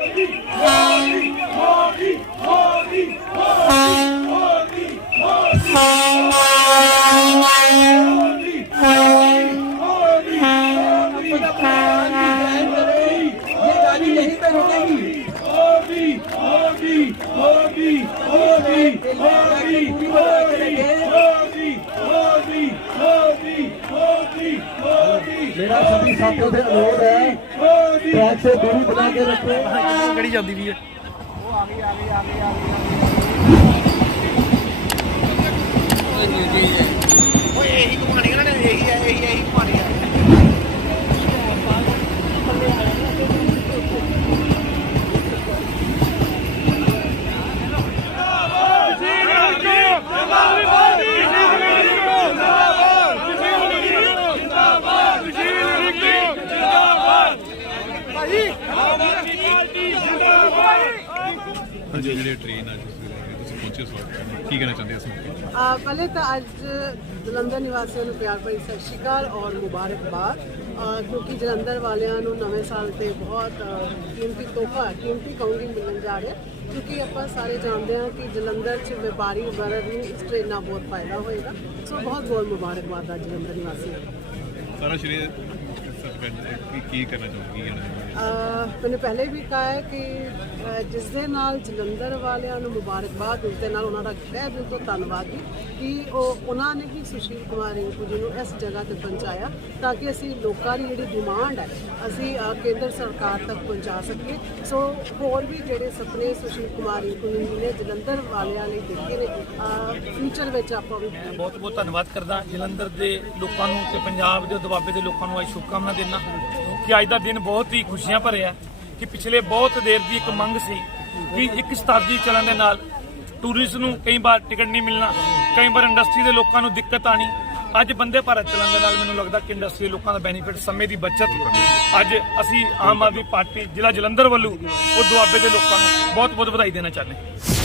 Hurry! Hurry! Hurry! ਮੇਰਾ ਸਭੀ ਸਾਥੀਆਂ ਦੇ ਅਨੁਰੋਧ ਹੈ ਟਰੈਕ ਸੇ ਦੂਰੀ ਬਣਾ ਕੇ ਰੱਖੋ। ਕਿਹੜੀ ਜਾਂਦੀ ਵੀ ਹੈ? ਉਹ ਆ ਗਈ ਆ ਗਈ ਆ ਗਈ ਆ ਗਈ ਹਾਂਜੀ ਜਿਹੜੇ ਟ੍ਰੇਨ ਅੱਜ ਤੁਸੀਂ ਪਹੁੰਚੇ ਸਵਾਗਤ ਕਰਨ ਕੀ ਕਹਿਣਾ ਚਾਹੁੰਦੇ ਹੋ ਇਸ ਮੌਕੇ? ਤੇ? ਅ, ਪਹਿਲੇ ਤਾਂ ਅੱਜ ਜਲੰਧਰ ਨਿਵਾਸੀਆਂ ਨੂੰ ਪਿਆਰ ਭਰੀ ਸਤਿ ਸ਼੍ਰੀ ਅਕਾਲ ਔਰ ਮੁਬਾਰਕਬਾਦ। ਅ, ਕਿਉਂਕਿ ਜਲੰਧਰ ਵਾਲਿਆਂ ਨੂੰ ਨਵੇਂ ਸਾਲ ਤੇ ਬਹੁਤ ਅ, ਕੀਮਤੀ ਤੋਹਫਾ ਕੀਮਤੀ ਕਹੂੰਗੀ ਮਿਲਣ ਜਾ ਰਿਹਾ। ਕਿਉਂਕਿ ਆਪਾਂ ਸਾਰੇ ਜਾਣਦੇ ਹਾਂ ਕਿ ਜਲੰਧਰ 'ਚ ਵਪਾਰੀ ਵਰਗ ਨੂੰ ਇਸ ਟ੍ਰੇਨ ਨਾਲ ਬਹੁਤ ਫਾਇਦਾ ਹੋਏਗਾ। ਸੋ ਬਹੁਤ ਬਹੁਤ ਮੁਬਾਰਕਬਾਦ ਆ ਜਲੰਧਰ ਨਿਵਾਸੀਆਂ ਨੂੰ। ਸਾਰਾ ਸ਼੍ਰੀ ਕੀ ਕੀ ਕਰਨਾ ਚਾਹੁੰਦੇ ਮੈंने ਪਹਿਲੇ ਵੀ ਕਹਾ ਹੈ ਕਿ ਜਿਸ ਦੇ ਨਾਲ ਜਲੰਧਰ ਵਾਲਿਆਂ ਨੂੰ ਮੁਬਾਰਕਬਾਦ ਉਸ ਦੇ ਨਾਲ ਉਹਨਾਂ ਦਾ ਤਹਿ ਦਿਲ ਤੋਂ ਧੰਨਵਾਦ ਵੀ ਕਿ ਉਹ ਉਹਨਾਂ ਨੇ ਹੀ ਸੁਸ਼ੀਲ ਕੁਮਾਰ ਰਿੰਕੂ ਜੀ ਨੂੰ ਇਸ ਜਗ੍ਹਾ ਤੇ ਪਹੁੰਚਾਇਆ ਤਾਂ ਕਿ ਅਸੀਂ ਲੋਕਾਂ ਦੀ ਜਿਹੜੀ ਡਿਮਾਂਡ ਹੈ ਅਸੀਂ ਕੇਂਦਰ ਸਰਕਾਰ ਤੱਕ ਪਹੁੰਚਾ ਸਕੀਏ। ਸੋ ਹੋਰ ਵੀ ਜਿਹੜੇ ਸੁਪਨੇ ਸੁਸ਼ੀਲ ਕੁਮਾਰ ਰਿੰਕੂ ਜੀ ਨੇ ਜਲੰਧਰ ਵਾਲਿਆਂ ਲਈ ਦੇਖੇ ਨੇ ਫਿਊਚਰ ਵਿੱਚ ਆਪਾਂ ਵੀ ਬਹੁਤ ਬਹੁਤ ਧੰਨਵਾਦ ਕਰਦਾ ਜਲੰਧਰ ਦੇ ਲੋਕਾਂ ਨੂੰ ਤੇ ਪੰਜਾਬ ਦੇ ਦੁਆਬੇ ਦੇ ਲੋਕਾਂ ਨੂੰ ਅੱਜ ਸ਼ੁਭਕਾਮਨਾ ਦੇਣਾ ਕਿ ਅੱਜ ਦਾ ਦਿਨ ਬਹੁਤ ਹੀ ਖੁਸ਼ੀਆਂ ਭਰਿਆ ਕਿ ਪਿਛਲੇ ਬਹੁਤ ਦੇਰ ਦੀ ਇੱਕ ਮੰਗ ਸੀ ਕਿ ਇੱਕ ਸ਼ਤਾਬਦੀ ਚੱਲਣ ਦੇ ਨਾਲ ਟੂਰਿਸਟ ਨੂੰ ਕਈ ਵਾਰ ਟਿਕਟ ਨਹੀਂ ਮਿਲਣਾ, ਕਈ ਵਾਰ ਇੰਡਸਟਰੀ ਦੇ ਲੋਕਾਂ ਨੂੰ ਦਿੱਕਤ ਆਣੀ ਅੱਜ ਬੰਦੇ ਭਾਰਤ ਚੱਲਣ ਦੇ ਨਾਲ ਮੈਨੂੰ ਲੱਗਦਾ ਕਿ ਇੰਡਸਟਰੀ ਦੇ ਲੋਕਾਂ ਦਾ ਬੈਨੀਫਿਟ ਸਮੇਂ ਦੀ ਬਚਤ ਅੱਜ ਅਸੀਂ ਆਮ ਆਦਮੀ ਪਾਰਟੀ ਜ਼ਿਲ੍ਹਾ ਜਲੰਧਰ ਵੱਲੋਂ ਉਹ ਦੁਆਬੇ ਦੇ ਲੋਕਾਂ ਨੂੰ ਬਹੁਤ ਬਹੁਤ ਵਧਾਈ ਦੇਣਾ ਚਾਹੁੰਦੇ